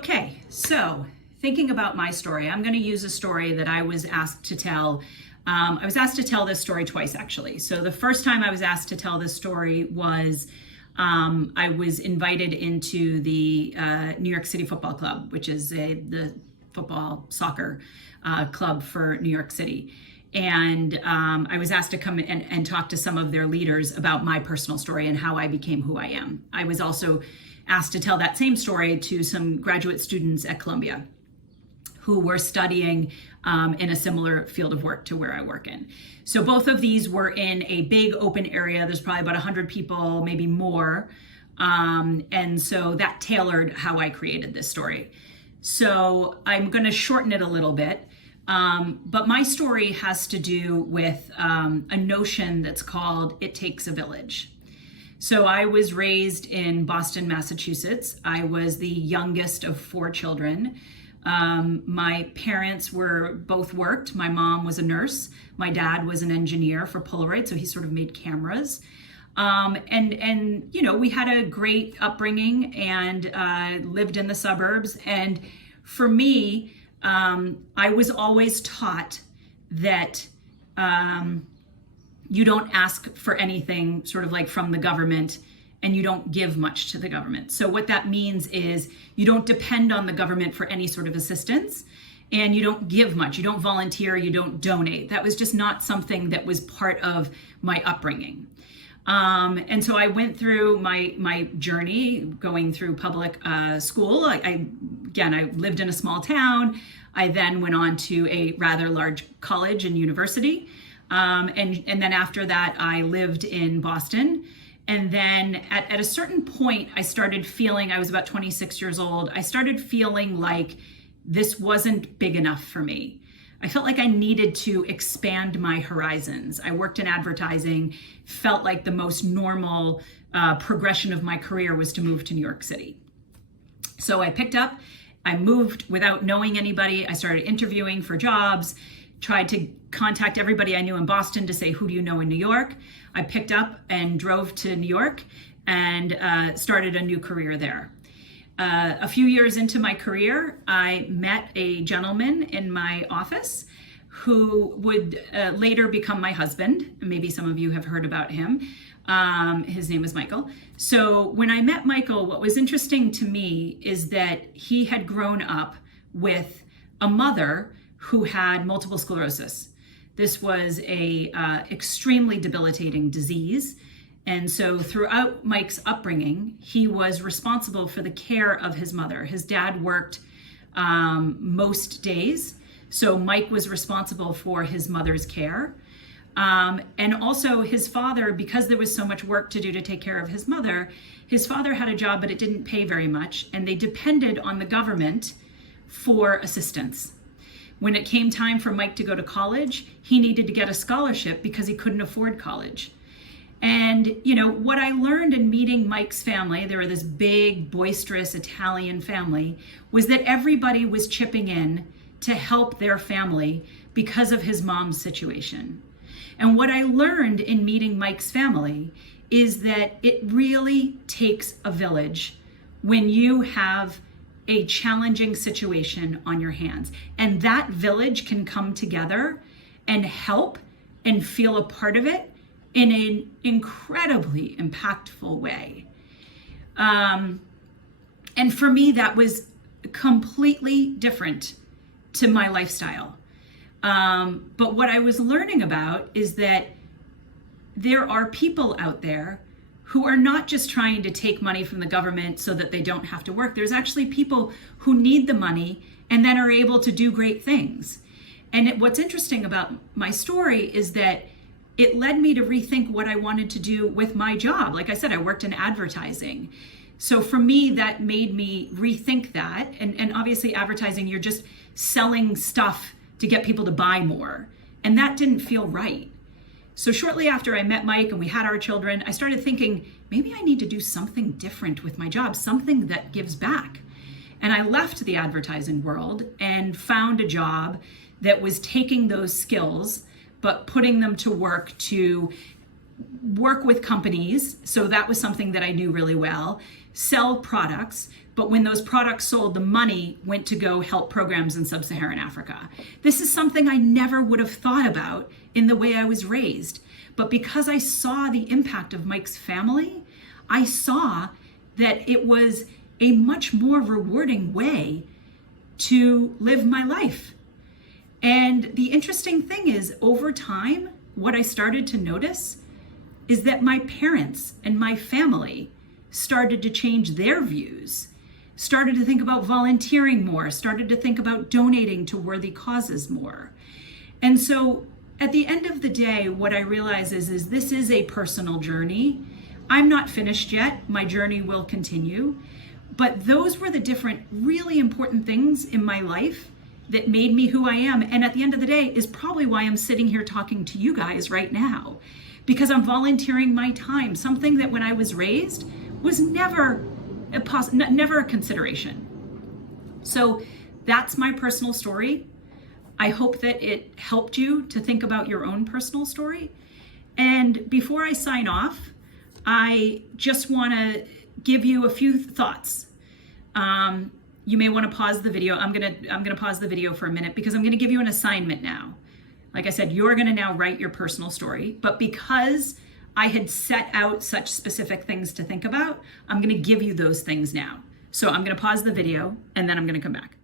Okay, so thinking about my story, I'm going to use a story that I was asked to tell. I was asked to tell this story twice, actually. So the first time I was asked to tell this story was I was invited into the New York City Football Club, which is the football soccer club for New York City. And I was asked to come and talk to some of their leaders about my personal story and how I became who I am. I was also asked to tell that same story to some graduate students at Columbia who were studying in a similar field of work to where I work in. So both of these were in a big open area. There's probably about 100 people, maybe more. And so that tailored how I created this story. So I'm going to shorten it a little bit. But my story has to do with a notion that's called "it takes a village." So I was raised in Boston, Massachusetts. I was the youngest of 4 children. My parents both worked. My mom was a nurse. My dad was an engineer for Polaroid, so he sort of made cameras. And you know, we had a great upbringing and lived in the suburbs. And for me, I was always taught that you don't ask for anything sort of like from the government, and you don't give much to the government. So what that means is you don't depend on the government for any sort of assistance, and you don't give much. You don't volunteer, you don't donate. That was just not something that was part of my upbringing. And so I went through my journey going through public school. I lived in a small town. I then went on to a rather large college and university. And then after that, I lived in Boston. And then at a certain point, I started feeling, I was about 26 years old, I started feeling like this wasn't big enough for me. I felt like I needed to expand my horizons. I worked in advertising, felt like the most normal progression of my career was to move to New York City. So I moved without knowing anybody. I started interviewing for jobs, tried to contact everybody I knew in Boston to say, who do you know in New York? I picked up and drove to New York and started a new career there. A few years into my career, I met a gentleman in my office who would later become my husband. Maybe some of you have heard about him. His name was Michael. So when I met Michael, what was interesting to me is that he had grown up with a mother who had multiple sclerosis. This was a extremely debilitating disease. And so throughout Mike's upbringing, he was responsible for the care of his mother. His dad worked most days, so Mike was responsible for his mother's care. And also his father, because there was so much work to do to take care of his mother, his father had a job, but it didn't pay very much, and they depended on the government for assistance. When it came time for Mike to go to college, he needed to get a scholarship because he couldn't afford college. And, you know, what I learned in meeting Mike's family, they were this big, boisterous Italian family, was that everybody was chipping in to help their family because of his mom's situation. And what I learned in meeting Mike's family is that it really takes a village when you have a challenging situation on your hands. And that village can come together and help and feel a part of it in an incredibly impactful way. And for me, that was completely different to my lifestyle. But what I was learning about is that there are people out there who are not just trying to take money from the government so that they don't have to work. There's actually people who need the money and then are able to do great things. And what's interesting about my story is that it led me to rethink what I wanted to do with my job. Like I said, I worked in advertising. So for me, that made me rethink that. And obviously advertising, you're just selling stuff to get people to buy more. And that didn't feel right. So shortly after I met Mike and we had our children, I started thinking, maybe I need to do something different with my job, something that gives back. And I left the advertising world and found a job that was taking those skills, but putting them to work with companies. So that was something that I knew really well. sell products, but when those products sold, the money went to go help programs in sub-Saharan Africa. This is something I never would have thought about in the way I was raised. But because I saw the impact of Mike's family, I saw that it was a much more rewarding way to live my life. And the interesting thing is, over time, what I started to notice is that my parents and my family started to change their views, started to think about volunteering more, started to think about donating to worthy causes more. And so at the end of the day, what I realize is this is a personal journey. I'm not finished yet. My journey will continue. But those were the different really important things in my life that made me who I am. And at the end of the day is probably why I'm sitting here talking to you guys right now, because I'm volunteering my time, something that when I was raised was never a consideration. So that's my personal story. I hope that it helped you to think about your own personal story. And before I sign off, I just want to give you a few thoughts. You may want to pause the video. I'm gonna pause the video for a minute because I'm gonna give you an assignment now. Like I said, you're gonna now write your personal story, but because I had set out such specific things to think about, I'm gonna give you those things now. So I'm gonna pause the video and then I'm gonna come back.